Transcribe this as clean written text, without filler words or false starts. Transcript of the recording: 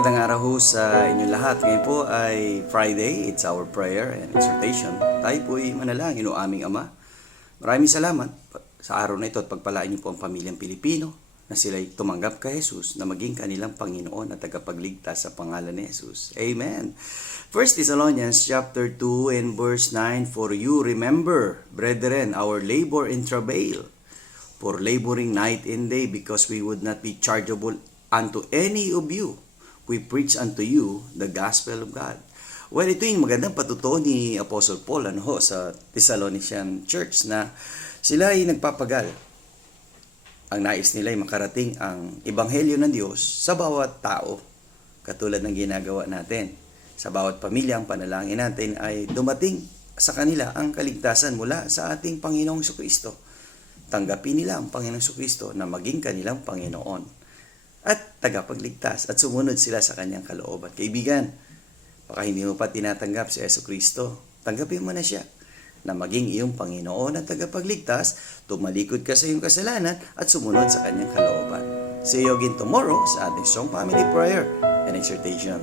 Magandang araw ho sa inyong lahat. Ngayon po ay Friday. It's our prayer and exhortation. Tayo po ay manalangin o aming Ama. Maraming salamat sa araw na ito at pagpalain niyo po ang pamilyang Pilipino na sila'y tumanggap kay Jesus na maging kanilang Panginoon at tagapagligtas sa pangalan ni Jesus. Amen. 1 Thessalonians chapter 2 and verse 9, For you remember, brethren, our labor and travail, for laboring night and day, because we would not be chargeable unto any of you. We preach unto you the gospel of God. Well, ito yung magandang patutuo ni Apostle Paul sa Thessalonian Church na sila ay nagpapagal. Ang nais nila ay makarating ang ebanghelyo ng Diyos sa bawat tao, katulad ng ginagawa natin. Sa bawat pamilya, ang panalangin natin ay dumating sa kanila ang kaligtasan mula sa ating Panginoong Jesucristo. Tanggapin nila ang Panginoong Jesucristo na maging kanilang Panginoon at tagapagligtas at sumunod sila sa kanyang kalooban. Kaibigan, baka hindi mo pa tinatanggap si Jesucristo, tanggapin mo na siya na maging iyong Panginoon at tagapagligtas, tumalikod ka sa iyong kasalanan at sumunod sa kanyang kalooban. See you again tomorrow sa ating Strong Family Prayer and Exhortation.